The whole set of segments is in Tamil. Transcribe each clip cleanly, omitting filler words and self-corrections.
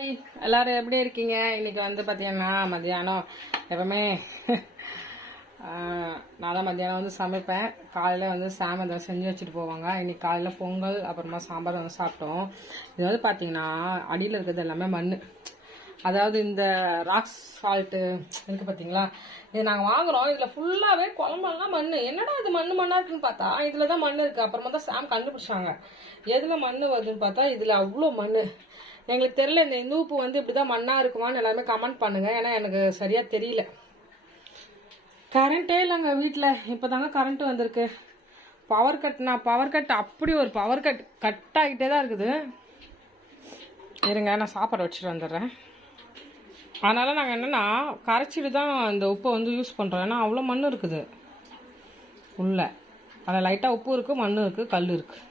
எல்லாரும் எப்படி இருக்கீங்க? இன்னைக்கு வந்து பார்த்தீங்கன்னா மத்தியானம் எப்பவுமே நான் தான் மத்தியானம் வந்து சமைப்பேன். காலையில் வந்து சாமந்தை செஞ்சு வச்சுட்டு போவாங்க. இன்னைக்கு காலையில் பொங்கல் அப்புறமா சாம்பார் வந்து சாப்பிட்டோம். இது வந்து பார்த்தீங்கன்னா அடியில் இருக்கிறது எல்லாமே மண், அதாவது இந்த ராக் சால்ட்டு இருக்குது பார்த்தீங்களா, இது நாங்கள் வாங்குகிறோம். இதில் ஃபுல்லாகவே குழம்பெல்லாம் மண். என்னடா இது மண்ணாக இருக்குன்னு பார்த்தா இதில் தான் மண் இருக்குது. அப்புறமா தான் சாம் கண்டுபிடிச்சாங்க எதில் மண் வருதுன்னு பார்த்தா இதில் அவ்வளோ மண். எங்களுக்கு தெரியல இந்த இந்துப்பு வந்து இப்படி தான் மண்ணாக இருக்குமான்னு எல்லாருமே கமெண்ட் பண்ணுங்கள். ஏன்னா எனக்கு சரியாக தெரியல. கரண்ட்டே இல்லைங்க வீட்டில். இப்போ தாங்க கரண்ட்டு வந்திருக்கு. பவர் கட் அப்படி ஒரு பவர் கட் ஆகிட்டே தான் இருக்குது. இருங்க நான் சாப்பாடு வச்சுட்டு வந்துடுறேன். அதனால் நாங்கள் என்னென்னா கரைச்சிட்டு தான் இந்த உப்பை வந்து யூஸ் பண்ணுறோம். ஏன்னா அவ்வளோ மண் இருக்குது உள்ள. அதில் லைட்டாக உப்பு இருக்குது, மண் இருக்குது, கல் இருக்குது.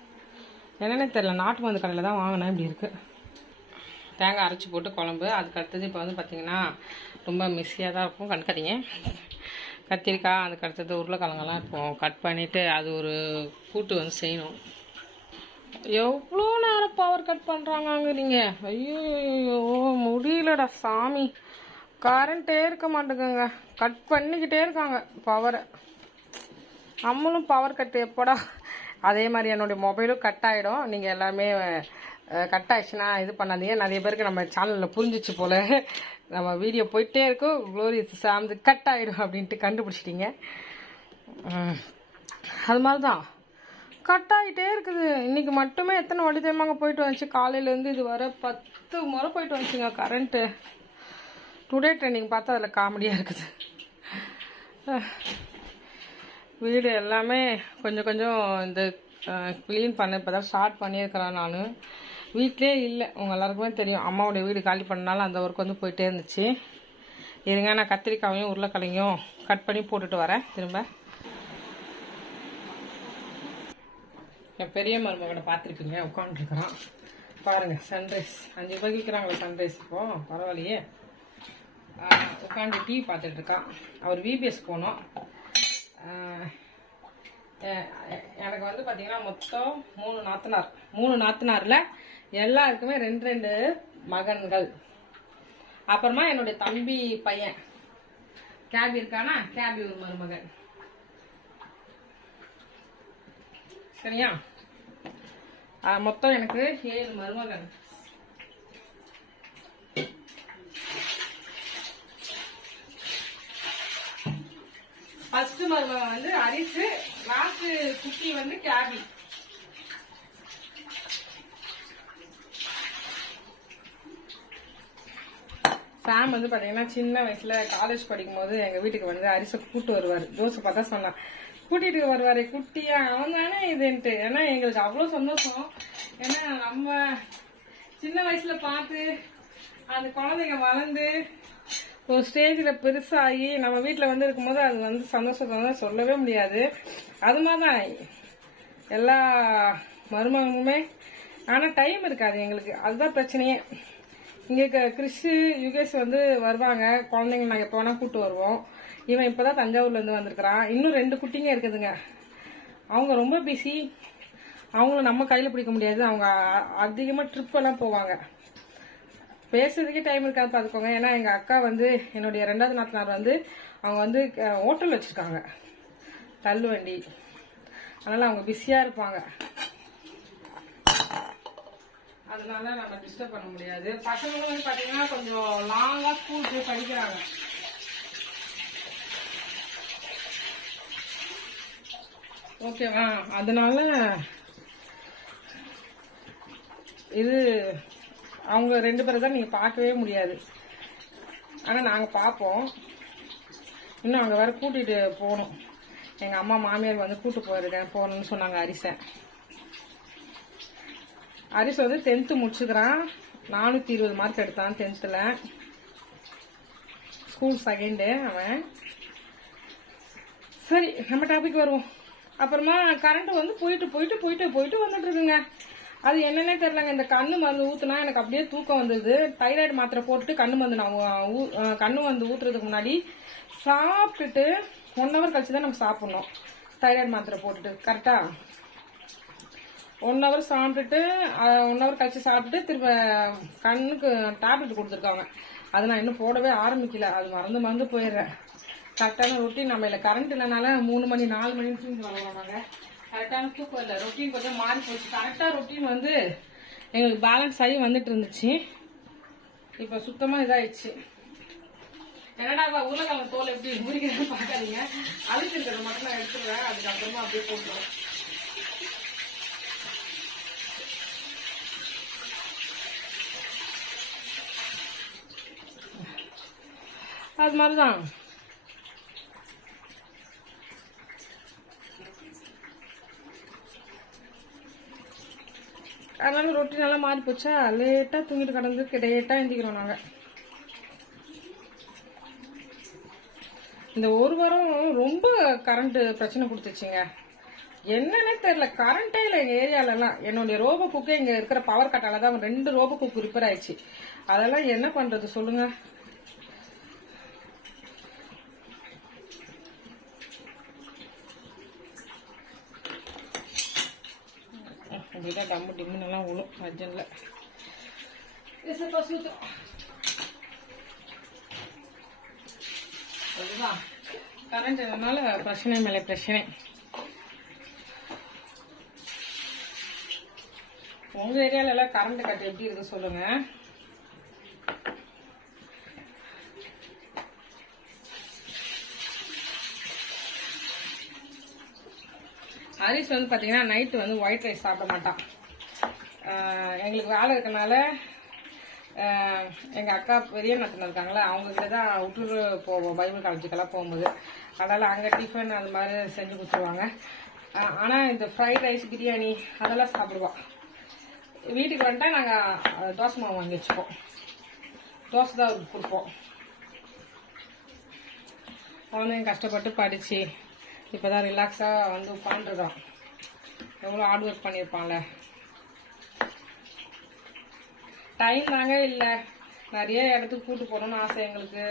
என்னென்னே தெரியல. நாட்டு மருந்து கடையில் தான் வாங்கினேன். இப்படி இருக்குது. தேங்காய் அரைச்சி போட்டு குழம்பு. அதுக்கு அடுத்தது இப்போ வந்து பார்த்திங்கன்னா ரொம்ப மெஸ்ஸியாக தான் இருக்கும். கண்காட்டிங்க கத்திரிக்காய். அதுக்கு அடுத்தது உருளைக்கிழங்கெல்லாம் இப்போ கட் பண்ணிவிட்டு அது ஒரு கூட்டு வந்து செய்யணும். எவ்வளோ நேரம் பவர் கட் பண்ணுறாங்க நீங்கள்? ஐயோ முடியலடா சாமி. கரண்ட்டே இருக்க மாட்டேங்குங்க. கட் பண்ணிக்கிட்டே இருக்காங்க பவரை. நம்மளும் பவர் கட் எப்போடா. அதே மாதிரி என்னுடைய மொபைலும் கட் ஆகிடும். நீங்கள் எல்லாமே கட் ஆயிடுச்சுன்னா இது பண்ணாதீங்க. நிறைய பேருக்கு நம்ம சேனலில் புரிஞ்சிச்சு போல். நம்ம வீடியோ போயிட்டே இருக்கோம், க்ளோரி சார்ந்து கட் ஆகிடும் அப்படின்ட்டு கண்டுபிடிச்சிட்டிங்க. அது மாதிரி தான் கட் ஆகிட்டே இருக்குது. இன்றைக்கி மட்டுமே எத்தனை வழி தெரியுமாங்க போயிட்டு வந்துச்சு. காலையிலேருந்து இது வர 10 முறை போயிட்டு வந்துச்சுங்க கரண்ட்டு. டுடே ட்ரெண்டிங் பார்த்தா அதில் காமெடியாக இருக்குது. வீடு எல்லாமே கொஞ்சம் கொஞ்சம் இந்த க்ளீன் பண்ண இப்போ தான் ஸ்டார்ட் பண்ணியிருக்கிறேன். நான் வீட்டிலே இல்லை, உங்கள் எல்லாருக்குமே தெரியும். அம்மாவுடைய வீடு காலி பண்ணனால அந்த ஒர்க் வந்து போயிட்டே இருந்துச்சு. இருங்க நான் கத்திரிக்காயும் உருளைக்கிழங்கையும் கட் பண்ணி போட்டுட்டு வரேன். திரும்ப என் பெரிய மருமகனை பார்த்துருப்பீங்க, உட்காந்துருக்குறான் பாருங்கள். சன்ரைஸ் 5 ரூபாய்க்கு விற்கிறாங்களே சன்ரைஸ். இப்போது பரவாயில்லையே. உட்காந்து டிவி பார்த்துட்ருக்கான். அவர் விபிஎஸ் போனோம். எனக்கு வந்து பார்த்தீங்கன்னா மொத்தம் 3 நாத்தனாரில் எல்லாருக்குமே 2 மகன்கள். அப்புறமா என்னுடைய தம்பி பையன் கேபி இருக்கானா, கேபி ஒரு மருமகன். சரியா? மொத்தம் எனக்கு 7 மருமகன். ஃபர்ஸ்ட் மருமகன் வந்து அரிசு, லாஸ்ட் குட்டி வந்து கேபி. சாம் வந்து பார்த்தீங்கன்னா சின்ன வயசுல காலேஜ் படிக்கும் போது எங்கள் வீட்டுக்கு வந்து அரிசை கூப்பிட்டு வருவார். ஜோசப் பார்த்தா சொன்னான், கூட்டிகிட்டு வருவார் குட்டியா அவன் தானே இதுன்ட்டு. ஏன்னா எங்களுக்கு அவ்வளோ சந்தோஷம். ஏன்னா நம்ம சின்ன வயசுல பார்த்து அந்த குழந்தைங்க வளர்ந்து ஒரு ஸ்டேஜில் பெருசாகி நம்ம வீட்டில் வந்து இருக்கும்போது அது வந்து சந்தோஷத்தை வந்து சொல்லவே முடியாது. அது மாதிரி தான் எல்லா மருமகனுமே. ஆனால் டைம் இருக்காது எங்களுக்கு, அதுதான் பிரச்சனையே. இங்கே கிறிஷு யுகேஷ் வந்து வருவாங்க. குழந்தைங்க நாங்கள் எப்போ வேணால் கூப்பிட்டு வருவோம். இவன் இப்போ தான் தஞ்சாவூர்லேருந்து வந்திருக்கிறான். இன்னும் 2 குட்டிங்க இருக்குதுங்க. அவங்க ரொம்ப பிஸி. அவங்கள நம்ம கையில் பிடிக்க முடியாது. அவங்க அதிகமாக ட்ரிப்பெல்லாம் போவாங்க. பேசுறதுக்கே டைம் இருக்காது பார்த்துக்கோங்க. ஏன்னா எங்கள் அக்கா வந்து என்னுடைய 2வது நாத்தனார் வந்து அவங்க வந்து ஹோட்டல் வச்சுருக்காங்க, தள்ளு வண்டி. அதனால் அவங்க பிஸியாக இருப்பாங்க. அதனால நம்ம டிஸ்டர்ப் பண்ண முடியாது. பசங்களும் வந்து பார்த்தீங்கன்னா கொஞ்சம் லாங்காக ஸ்கூல் போய் படிக்கிறாங்க. ஓகேவா? அதனால இது அவங்க 2 பேரை தான் நீங்கள் பார்க்கவே முடியாது. ஆனால் நாங்கள் பார்ப்போம். இன்னும் அங்கே வேறு கூட்டிகிட்டு போகணும். எங்கள் அம்மா மாமியார் வந்து கூப்பிட்டு போகணுன்னு சொன்னாங்க. அரிசை வந்து 10th முடிச்சுக்கிறான். 420 மார்க் எடுத்தான் 10th. ஸ்கூல் 2nd அவன். சரி நம்ம டாபிக் வருவோம். அப்புறமா கரண்ட் வந்து போயிட்டு வந்துட்டு இருக்குங்க. அது என்னன்னே தெரியலங்க. இந்த கண்ணு மருந்து ஊற்றுனா எனக்கு அப்படியே தூக்கம் வந்துடுது. தைராய்டு மாத்திரை போட்டுட்டு கண்ணு மருந்து நான் கண்ணு மருந்து ஊற்றுறதுக்கு முன்னாடி சாப்பிட்டுட்டு 1 hour கழிச்சு தான் நம்ம சாப்பிட்ணும். தைராய்டு மாத்திரை போட்டுட்டு கரெக்டாக 1 hour சாப்பிட்டுட்டு 1 hour கழிச்சு சாப்பிட்டுட்டு திரும்ப கண்ணுக்கு டேப்லெட் கொடுத்துருக்காங்க. அது நான் இன்னும் போடவே ஆரம்பிக்கல. அது மறந்து போயிடுறேன். கரெக்டான ரொட்டீன் நம்ம இல்லை. கரண்ட் இல்லைனால 3 மணி 4 மணி தூங்கி வரலாமாங்க. கரெக்டான தூக்கம் இல்லை. ரொட்டீன் கொஞ்சம் மாறி போச்சு. கரெக்டாக ரொட்டீன் வந்து எங்களுக்கு பேலன்ஸ் ஆகி வந்துட்டு இருந்துச்சு. இப்போ சுத்தமாக இதாகிடுச்சு. என்னடா உருளைக்கிழங்கு தோல் எப்படி முறிக்கிறேன்னு பார்க்காதீங்க. அழுத்தி இருக்கிறத மட்டும் நான் எடுத்துருவேன். அதுக்கப்புறமா அப்படியே போட்டுருவேன். அது மாதிரிதான். அதனால ரொட்டி நல்லா மாறி போச்சா, லேட்டாக தூங்கிட்டு கிடந்து லேட்டாக எழுந்திக்கிறோம் நாங்கள். இந்த ஒரு வாரம் ரொம்ப கரண்ட் பிரச்சனை கொடுத்துச்சுங்க. என்னன்னே தெரியல, கரண்டே இல்லை எங்கள் ஏரியாலலாம். என்னுடைய ரோபோ குக்கு இங்கே இருக்கிற பவர் கட்டால தான் 2 ரோபோ குக்கு ரிப்பேர் ஆயிடுச்சு. அதெல்லாம் என்ன பண்ணுறது சொல்லுங்க. அப்படிதான் டம்மு டிம்முன்னெல்லாம் விழும் அர்ஜென்ட்ல. அதுதான் கரண்ட் இதனால பிரச்சனை மேலே பிரச்சனை. உங்க ஏரியால எல்லாம் கரண்ட் கட் எப்படி இருக்கு சொல்லுங்க. ஹரிஸ் வந்து பாத்தீங்கன்னா நைட்டு வந்து ஒயிட் ரைஸ் சாப்பிட மாட்டான். எங்களுக்கு வேலை இருக்கனால எங்கள் அக்கா பெரிய நத்தின இருக்காங்களே, அவங்ககிட்ட தான் விட்டுட்டு போவோம் பைபிள் காலேஜுக்கெல்லாம் போகும்போது. அதனால் அங்கே டிஃபன் அது மாதிரி செஞ்சு கொடுத்துருவாங்க. ஆனால் இந்த ஃப்ரைட் ரைஸ் பிரியாணி அதெல்லாம் சாப்பிடுவோம். வீட்டுக்கு வந்துட்டா நாங்கள் தோசை மாவு வாங்கி வச்சுப்போம். தோசை தான் அவருக்கு கொடுப்போம். குழந்தைங்க கஷ்டப்பட்டு படித்து இப்போ தான் ரிலாக்ஸாக வந்து உட்காந்துருக்கோம். எவ்வளோ ஹார்ட் ஒர்க் பண்ணியிருப்பான்ல. டைம் தாங்க இல்லை. நிறைய இடத்துக்கு கூட்டு போகணும்னு ஆசை எங்களுக்கு.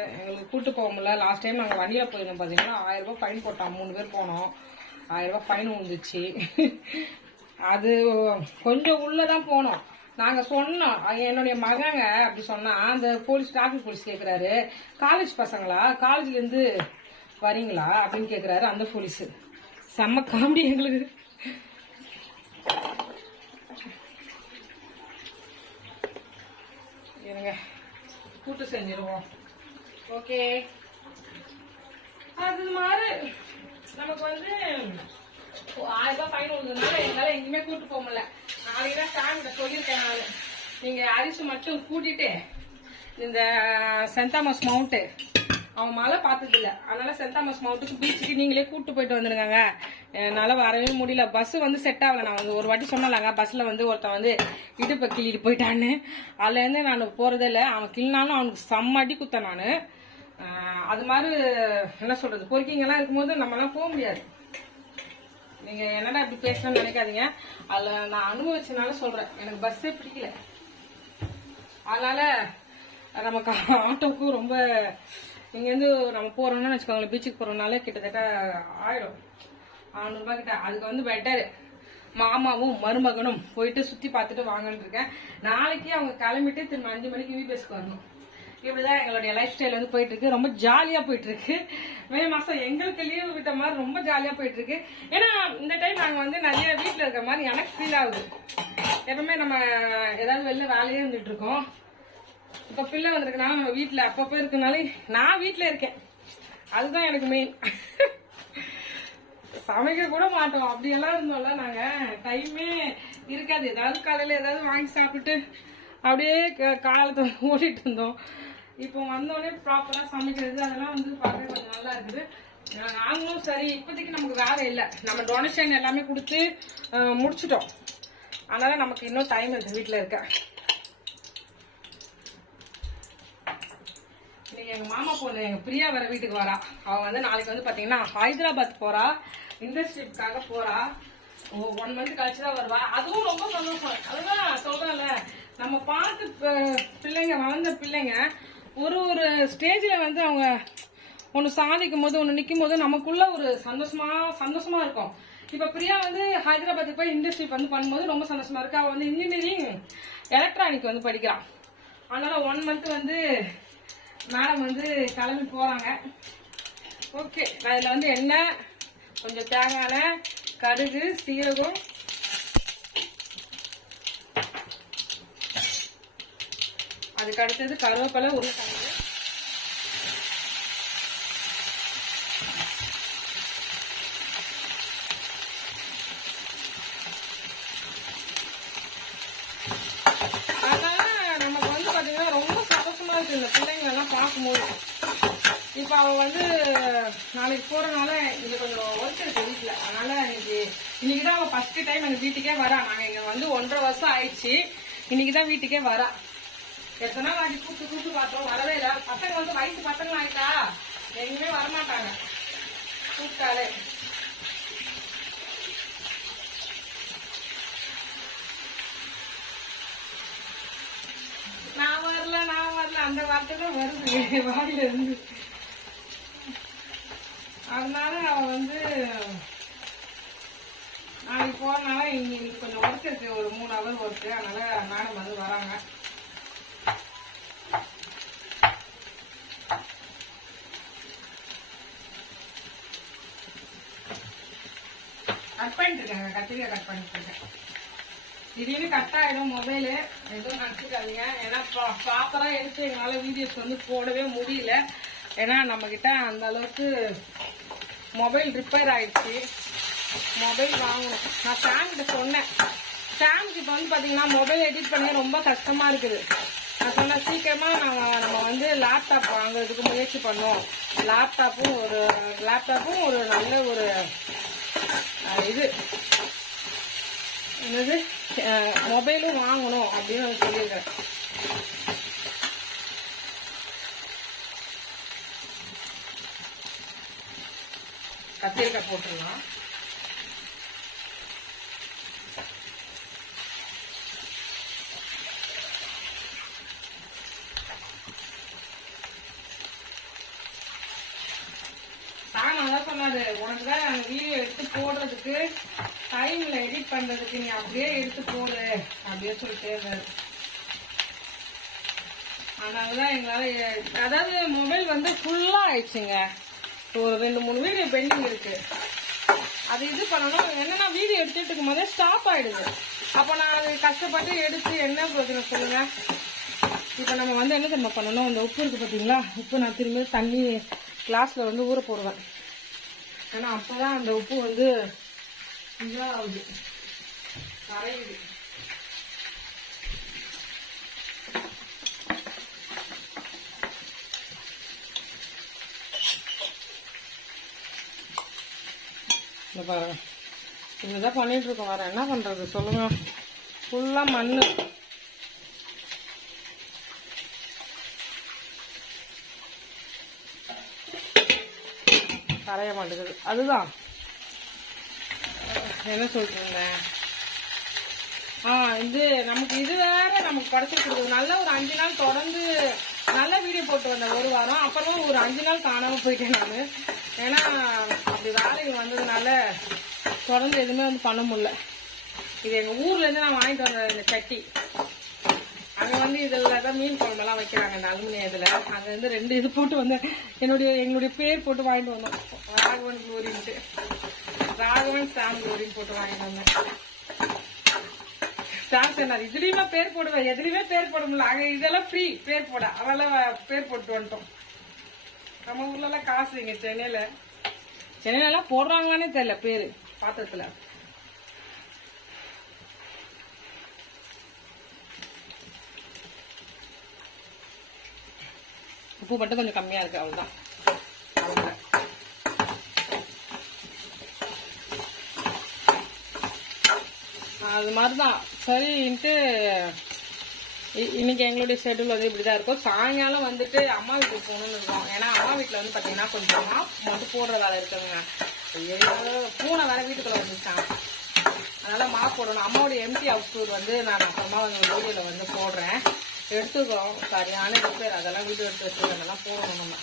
கூட்டு போக முடியல. லாஸ்ட் டைம் நாங்கள் வண்டியில் போயிருந்தோம் பார்த்தீங்கன்னா 1000 ரூபாய் ஃபைன் போட்டோம். 3 பேர் போனோம். 1000 ரூபாய் ஃபைன் விழுந்துச்சு. அது கொஞ்சம் உள்ளதான் போனோம். நாங்கள் சொன்னோம், என்னுடைய மகங்க அப்படி சொன்னா அந்த போலீஸ் டிராஃபிக் போலீஸ் கேட்குறாரு, காலேஜ் பசங்களா, காலேஜ்லேருந்து வரீங்களா அப்படின்னு கேட்குறாரு அந்த போலீஸு. செம்ம காமெடி எங்களுக்கு. இருங்க கூட்டு செஞ்சிருவோம். ஓகே, அது மாதிரி நமக்கு வந்து 1000 ரூபாய் ஃபைன் விழுந்ததுனால எங்களால் எங்கேயுமே கூட்டு போக முடியல. நாளைக்கு தான் சாமிகிட்ட சொல்லியிருக்கேன் நான், நீங்கள் அரிசி மட்டும் கூட்டிட்டு இந்த சென்ட் தாமஸ் மவுண்ட்டு அவன் மழை பார்த்ததில்ல, அதனால சென்ட் தாமஸ் மவுண்ட்டுக்கு பீச்சுக்கு நீங்களே கூப்பிட்டு போயிட்டு வந்துருங்க. என்னால் வரவே முடியல. பஸ் வந்து செட் ஆகலை. நான் வந்து ஒரு வாட்டி சொன்னலாங்க, பஸ்ஸில் வந்து ஒருத்தன் வந்து இடுப்பை கிள்ளிட்டு போயிட்டான்னு. அதுலேருந்து நான் போகிறதே இல்லை. அவன் கிள்னாலும் அவனுக்கு செம்ம அடி குத்த. நான் அது மாதிரி என்ன சொல்கிறது, பொறுக்கிங்கெல்லாம் இருக்கும்போது நம்மளாம் போக முடியாது. நீங்கள் என்னடா இப்படி பேசணும்னு நினைக்காதீங்க. அதில் நான் அனுபவிச்சனால சொல்கிறேன். எனக்கு பஸ்ஸே பிடிக்கல. அதனால் நமக்கு ஆட்டோவுக்கு ரொம்ப இங்கேருந்து நம்ம போகிறோம்னு வச்சுக்கோங்களேன், பீச்சுக்கு போகிறோம்னாலே கிட்டத்தட்ட 600 ரூபாய் கிட்ட. அதுக்கு வந்து பெட்டரு மாமாவும் மருமகனும் போயிட்டு சுற்றி பார்த்துட்டு வாங்கன்னு இருக்கேன். நாளைக்கு அவங்க கிளம்பிட்டு திரும்ப 5 மணிக்கு வீபேஸ்க்கு வரணும். இப்படிதான் எங்களுடைய லைஃப் ஸ்டைல் வந்து போயிட்டு இருக்கு. ரொம்ப ஜாலியாக போயிட்டு இருக்கு. மே மாதம் எங்களுக்கு லீவு விட்ட மாதிரி ரொம்ப ஜாலியாக போயிட்டு இருக்கு. ஏன்னா இந்த டைம் நாங்கள் வந்து நிறைய வீட்டில் இருக்கிற மாதிரி எனக்கு ஃபீல் ஆகுது. எப்பவுமே நம்ம ஏதாவது வெளில வேலையே இருந்துட்டு இருக்கோம். இப்போ பிள்ளை வந்திருக்கனால நம்ம வீட்டில் அப்பப்போ இருக்கனால நான் வீட்டில் இருக்கேன். அதுதான் எனக்கு மெயின். சமைக்க கூட மாட்டோம். அப்படியெல்லாம் இருந்தோம்ல நாங்கள். டைமே இருக்காது. ஏதாவது காலையில் ஏதாவது வாங்கி சாப்பிட்டுட்டு அப்படியே காலத்தை ஓடிட்டு இருந்தோம். இப்போ வந்தோடனே ப்ராப்பராக சமைக்கிறது அதெல்லாம் வந்து பார்க்க கொஞ்சம் நல்லா இருக்குது. நாங்களும் சரி, இப்போதைக்கு நமக்கு வேலை இல்லை. நம்ம டொனேஷன் எல்லாமே கொடுத்து முடிச்சிட்டோம். அதனால நமக்கு இன்னும் டைம் இருக்குது வீட்டில் இருக்க. இன்னைக்கு எங்கள் மாமா பொண்ணு எங்கள் பிரியா வர வீட்டுக்கு வரா. அவள் வந்து நாளைக்கு வந்து பார்த்தீங்கன்னா ஹைதராபாத் போகிறா, இண்டஸ்ட்ரிக்காக போகிறா. 1 மந்த் கழிச்சு தான் வருவா. அதுவும் ரொம்ப சந்தோஷம். அதுதான் சொல்கிறேன்ல, நம்ம பார்த்து பிள்ளைங்க வளர்ந்த பிள்ளைங்க ஒரு ஸ்டேஜில் வந்து அவங்க ஒன்று சாதிக்கும் போது ஒன்று நிற்கும் போது நமக்குள்ள ஒரு சந்தோஷமா இருக்கும். இப்போ பிரியா வந்து ஹைதராபாத்துக்கு போய் இண்டஸ்ட்ரி வந்து பண்ணும்போது ரொம்ப சந்தோஷமா இருக்கு. அவள் வந்து இன்ஜினியரிங் எலக்ட்ரானிக் வந்து படிக்கிறான். அதனால 1 மந்த் வந்து மேடம் வந்து கிளம்பி போறாங்க. ஓகே, நான் இதில் வந்து எண்ணெய், கொஞ்சம் தேங்காய் எண்ணெய், கடுகு, சீரகம், அதுக்கு அடுத்தது கருவேப்பிலை, உருளைக்கிழங்கு, இந்த பிள்ளைங்க எல்லாம் பார்க்கும்போது. இப்போ அவள் வந்து நாளைக்கு போறதுனால இங்க கொஞ்சம் ஒர்க் இருக்கு வீட்டுல. அதனால இன்னைக்குதான் அவள் ஃபர்ஸ்ட் டைம் எங்க வீட்டுக்கே வரா. நாங்க இங்க வந்து 1.5 வருஷம் ஆயிடுச்சு. இன்னைக்குதான் வீட்டுக்கே வரா. எத்தனை நாள் ஆகி கூப்பிட்டு பார்த்தோம், வரவே இல்லை. பசங்க வந்து வயசு பசங்க ஆயிட்டா எங்கேயுமே வரமாட்டாங்க கூப்பிட்டாலே. நான் வரல அந்த வார்த்தை தான் வருது வாயில இருந்து. அதனால அவ வந்து நாளைக்கு போறதுனால இன்னைக்கு கொஞ்சம் ஒர்க் இருக்கு, ஒரு 3 ஹவர் ஒர்க்கு. அதனால மேடம் வந்து வராங்க. கட் பண்ணிட்டு இருக்காங்க, கத்திரிக்காய் கட் பண்ணிட்டு இருக்கேன். திடீர்னு கட் ஆயிடும் மொபைலு, எதுவும் நினச்சிக்காதீங்க. ஏன்னா ப்ராப்பராக எடுத்து எங்களால் வீடியோஸ் வந்து போடவே முடியல. ஏன்னா நம்மக்கிட்ட அந்த அளவுக்கு மொபைல் ரிப்பேர் ஆயிடுச்சு. மொபைல் வாங்கணும். நான் சாம்கிட்ட சொன்னேன். சாம்க்கு இப்போ வந்து பார்த்தீங்கன்னா மொபைல் எடிட் பண்ண ரொம்ப கஷ்டமாக இருக்குது. நான் சொன்னேன் சீக்கிரமாக நம்ம வந்து லேப்டாப் வாங்குறதுக்கு முயற்சி பண்ணோம். லேப்டாப்பும் ஒரு நல்ல ஒரு இது என்னது மொபைலும் வாங்கணும் அப்படின்னு சொல்லியிருக்கேன். கத்திரிக்காய் போட்டுடலாம். சொன்னாரு, உனக்குதான் வீடியோ எடுத்து போடுறதுக்கு டைம் இல்லை, எடிட் பண்றதுக்கு, நீ அப்படியே எடுத்து போடு அப்படியே சொல்லிட்டே இருந்தாரு. அதனாலதான் எங்களால, அதாவது மொபைல் வந்து ஃபுல்லா ஆயிடுச்சுங்க. ஒரு 2-3 வீடியோ பெண்டிங் இருக்கு. அது இது பண்ணணும். என்னன்னா வீடியோ எடுத்துட்டு இருக்கும் போதே ஸ்டாப் ஆயிடுது. அப்ப நான் அது கஷ்டப்பட்டு எடுத்து என்ன பிரச்சனை சொல்லுங்க. இப்ப நம்ம வந்து என்ன தெரியுமா பண்ணணும், அந்த உப்பு இருக்கு பாத்தீங்களா, உப்பு நான் திரும்பி தண்ணி கிளாஸ்ல வந்து ஊற போடுவேன். ஏன்னா அப்பதான் அந்த உப்பு வந்து இதாகுது, கரையுது. பாருங்க, இதுதான் பண்ணிட்டு இருக்கோம். வேற என்ன பண்றது சொல்லுங்க. ஃபுல்லா மண்ணு. கரைய மாட்டேங்குது. அதுதான் என்ன சொல்றீங்க. இது நமக்கு இது வேற நமக்கு கிடைச்சிருக்குது. நல்ல ஒரு 5 நாள் தொடர்ந்து நல்ல வீடியோ போட்டு வந்தேன், 1 வாரம். அப்புறமா ஒரு 5 நாள் காணாம போயிட்டேன் நான். ஏன்னா அப்படி வேலைகள் வந்ததுனால தொடர்ந்து எதுவுமே வந்து பண்ண முடியல. இது எங்க ஊர்ல இருந்து நான் வாங்கிட்டு வந்த இந்த சட்டி. அங்க வந்து இதுல தான் மீன் குழம்பெல்லாம் வைக்கிறாங்க, இந்த அலுமினியத்துல. அங்க வந்து 2 இது போட்டு வந்தேன். எங்களுடைய பேர் போட்டு வாங்கிட்டு வந்தோம். ராகவன் குளோரின்ட்டு, ராகவன் சாம் குளோரின் போட்டு வாங்கிட்டு வந்தேன். சாம் சொன்னார், இதுலயுமே பேர் போடுவேன், எதுலயுமே பேர் போட முடியல. அங்க இதெல்லாம் ஃப்ரீ பேர் போட, அவெல்லாம் பேர் போட்டு வந்துட்டோம். நம்ம ஊர்ல எல்லாம் காசு. இங்க சென்னையில எல்லாம் போடுறாங்களானே தெரியல பேரு பாத்திரத்துல. உப்பு மட்டும் கொஞ்சம் கம்மியா இருக்கு, அவ்வளவுதான். அது மாதிரிதான் சரின்ட்டு இன்னைக்கு எங்களுடைய ஷெட்யூல் வந்து இப்படிதான் இருக்கும். சாயங்காலம் வந்துட்டு அம்மா வீட்டுக்கு போகணும்னு இருக்கோம். ஏன்னா அம்மா வீட்டுல வந்து பாத்தீங்கன்னா கொஞ்சமா வந்து போடுற வேலை இருக்குங்க. பூனை வேற வீட்டுக்குள்ள வந்துட்டாங்க. அதனால போடணும். அம்மாவுடைய எம்டி ஹவுஸ் டூர் வந்து நான் அப்புறமா வந்து வீடியோல வந்து போடுறேன். எடுத்துக்கிறோம் சரியான ரிப்பேர், அதெல்லாம் வீடியோ எடுத்து வச்சு அதெல்லாம் போடணும் நம்ம.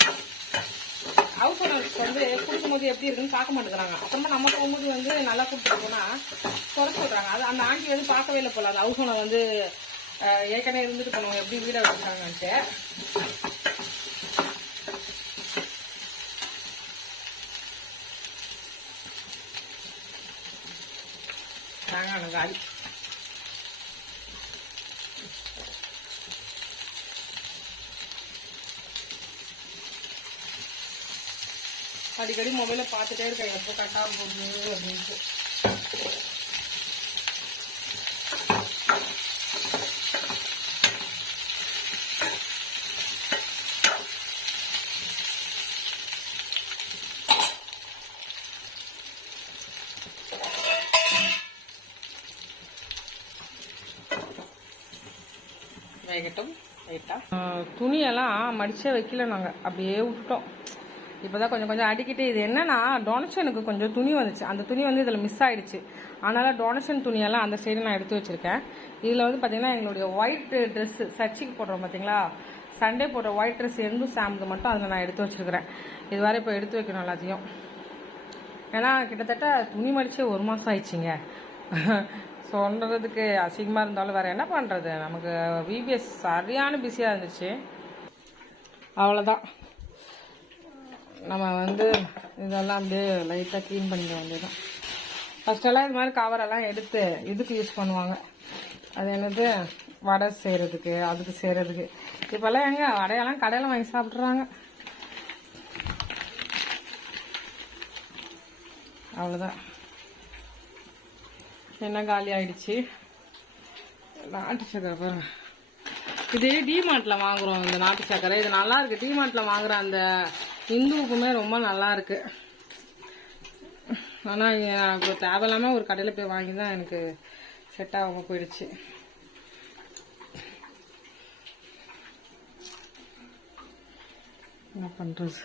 ஹவுஸ் ஓனர்ஸ்க்கு வந்து கொடுக்கும்போது எப்படி இருக்குன்னு பார்க்க மாட்டேங்கிறாங்க. அப்புறமா நம்ம போகும்போது வந்து நல்லா கொடுத்துருக்கோம்னா குறை சொல்றாங்க. அது அந்த ஆண்டி வந்து பார்க்கவே இல்லை போல. அந்த ஹவுஸ் ஓனர் வந்து ஏற்கனவே இருந்துட்டு போனவங்க எப்படி வீடை வச்சுருக்காங்கன்ட்டு. காலி அடிக்கடி மொபைல பார்த்துட்டே இருக்கேன் எப்போ கட்டாக போகுது அப்படின்ட்டு. வேகட்டும் லைட்டா. துணியெல்லாம் மடிச்சே வைக்கல, நாங்கள் அப்படியே விட்டுட்டோம். இப்போதான் கொஞ்சம் கொஞ்சம் அடிக்கிட்டு. இது என்னன்னா டொனேஷனுக்கு கொஞ்சம் துணி வந்துச்சு. அந்த துணி வந்து இதில் மிஸ் ஆயிடுச்சு. அதனால டொனேஷன் துணியெல்லாம் அந்த சைடு நான் எடுத்து வச்சிருக்கேன். இதில் வந்து பார்த்தீங்கன்னா எங்களுடைய ஒயிட் ட்ரெஸ் சர்ச்சுக்கு போடுறோம் பார்த்தீங்களா, சண்டே போடுற ஒயிட் ட்ரெஸ் எந்த சாம்புக்கு மட்டும் அதில் நான் எடுத்து வச்சிருக்கிறேன். இது வரை இப்போ எடுத்து வைக்கணும் எல்லாத்தையும். ஏன்னா கிட்டத்தட்ட துணி மடிச்சே 1 மாதம் ஆயிடுச்சுங்க. சொல்றதுக்கு அசிங்கமாக இருந்தாலும் வேற என்ன பண்ணுறது, நமக்கு விபிஎஸ் சரியான பிஸியாக இருந்துச்சு. அவ்வளோதான், நம்ம வந்து இதெல்லாம் அப்படியே லைட்டாக க்ளீன் பண்ணிக்க வேண்டியதுதான். ஃபஸ்ட்டெல்லாம் இது மாதிரி கவரெல்லாம் எடுத்து இதுக்கு யூஸ் பண்ணுவாங்க. அது என்னது வடை செய்கிறதுக்கு, அதுக்கு செய்கிறதுக்கு. இப்போல்லாம் எங்க வடையெல்லாம் கடையில் வாங்கி சாப்பிட்றாங்க. அவ்வளோதான், என்ன காலி ஆயிடுச்சு. நாட்டு சக்கரை பாருங்க, இது டிமார்ட்டில் வாங்குறோம். இந்த நாட்டு சக்கரை இது நல்லா இருக்கு. டிமார்ட்டில் வாங்குற அந்த இந்துவுக்குமே ரொம்ப நல்லா இருக்கு. ஆனால் இப்போ தேவையில்லாமல் ஒரு கடையில் போய் வாங்கி தான் எனக்கு செட் ஆகாமல் போயிடுச்சு. என்ன பண்ணுறது.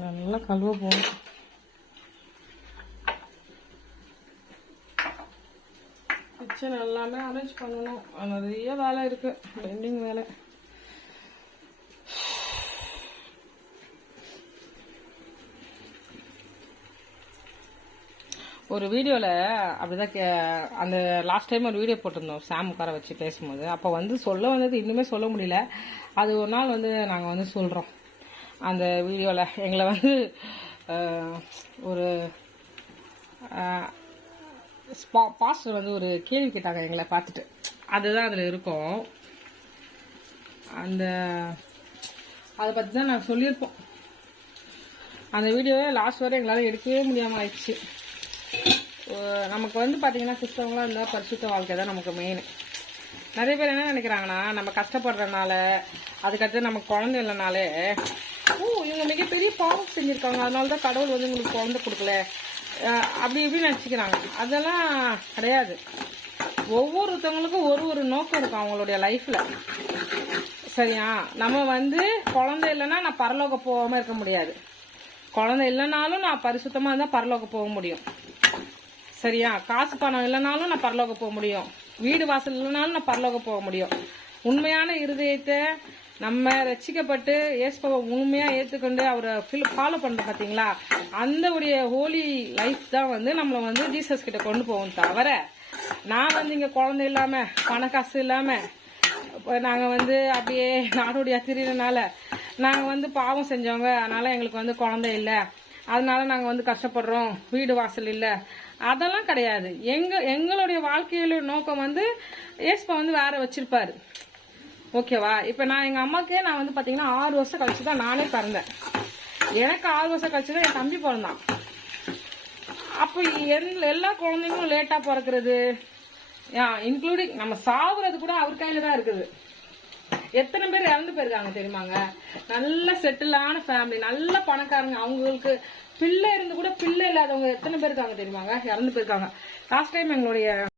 நல்லா கழுவ போகணும். கிச்சன் எல்லாமே அரேஞ்ச் பண்ணணும். நிறைய வேலை இருக்கு, பெண்டிங் வேலை. ஒரு வீடியோவில் அப்படிதான் அந்த லாஸ்ட் டைம் ஒரு வீடியோ போட்டிருந்தோம் சாம் உட்கார வச்சு பேசும்போது. அப்போ வந்து சொல்ல வந்தது இன்னுமே சொல்ல முடியல. அது ஒரு நாள் வந்து நாங்கள் வந்து சொல்கிறோம். அந்த வீடியோவில் எங்களை வந்து ஒரு பாஸ்டர் வந்து ஒரு கேள்வி கேட்டாங்க எங்களை பார்த்துட்டு. அதுதான் அதில் இருக்கும். அதை பற்றி தான் நாங்கள் சொல்லியிருப்போம். அந்த வீடியோவை லாஸ்ட் வரை எங்களால் எடுக்கவே முடியாமல் ஆயிடுச்சு. நமக்கு வந்து பார்த்தீங்கன்னா கிறிஸ்தவங்களாக இருந்தால் பரிசுத்த வாழ்க்கை தான் நமக்கு மெயின். நிறைய பேர் என்ன நினைக்கிறாங்கன்னா, நம்ம கஷ்டப்படுறதுனால, அதுக்கடுத்து நமக்கு குழந்தை இல்லைனாலே இவங்க மிகப்பெரிய பாவம் செஞ்சுருக்காங்க, அதனால தான் கடவுள் வந்து உங்களுக்கு குழந்தை கொடுக்கல அப்படி இப்படின்னு நினச்சிக்கிறாங்க. அதெல்லாம் கிடையாது. ஒவ்வொருத்தவங்களுக்கும் ஒரு நோக்கம் இருக்கும் அவங்களுடைய லைஃப்பில். சரியா, நம்ம வந்து குழந்தை இல்லைன்னா நான் பரலோகம் போகாமல் இருக்க முடியாது. குழந்தை இல்லைனாலும் நான் பரிசுத்தமாக இருந்தால் பரலோகம் போக முடியும். சரியா, காசு பணம் இல்லைனாலும் நான் பரலோகம் போக முடியும். வீடு வாசல் இல்லைனாலும் நான் பரலோகம் போக முடியும். உண்மையான இருதயத்தை நம்ம ரட்சிக்கப்பட்டு இயேசுவை உண்மையாக ஏற்றுக்கொண்டு அவரை ஃபாலோ பண்ணுறோம் பார்த்தீங்களா, அந்த உடைய ஹோலி லைஃப் தான் வந்து நம்மளை வந்து ஜீசஸ் கிட்ட கொண்டு போவோம். தவிர நான் வந்து இங்கே குழந்தை இல்லாமல் பண காசு இல்லாமல் நாங்கள் வந்து அப்படியே நாடோடியா திரியறதுனால நாங்கள் வந்து பாவம் செஞ்சவங்க, அதனால எங்களுக்கு வந்து குழந்தை இல்லை, அதனால நாங்கள் வந்து கஷ்டப்படுறோம், வீடு வாசல் இல்லை, அதெல்லாம் கிடையாது. எங்களுடைய வாழ்க்கையில நோக்கம் வந்து இயேசுவை வந்து வேற வச்சிருப்பாரு. ஓகேவா. இப்போ நான் எங்கள் அம்மாக்கே நான் வந்து பார்த்தீங்கன்னா 6 வருஷம் கழிச்சு தான் நானே பிறந்தேன். எனக்கு 6 வருஷம் கழிச்சு தான் என் தம்பி பிறந்தான். அப்போ எல்லா குழந்தைங்களும் லேட்டாக பிறக்கிறது, இன்க்ளூடிங் நம்ம சாவுறது கூட அவர் கையில தான் இருக்குது. எத்தனை பேர் இறந்து போயிருக்காங்க தெரியுமாங்க. நல்ல செட்டிலான ஃபேமிலி, நல்ல பணக்காரங்க, அவங்களுக்கு பிள்ளை இருந்து கூட பிள்ளை இல்லாதவங்க எத்தனை பேர் இருக்காங்க தெரியுமாங்க, இறந்து போயிருக்காங்க. லாஸ்ட் டைம் எங்களுடைய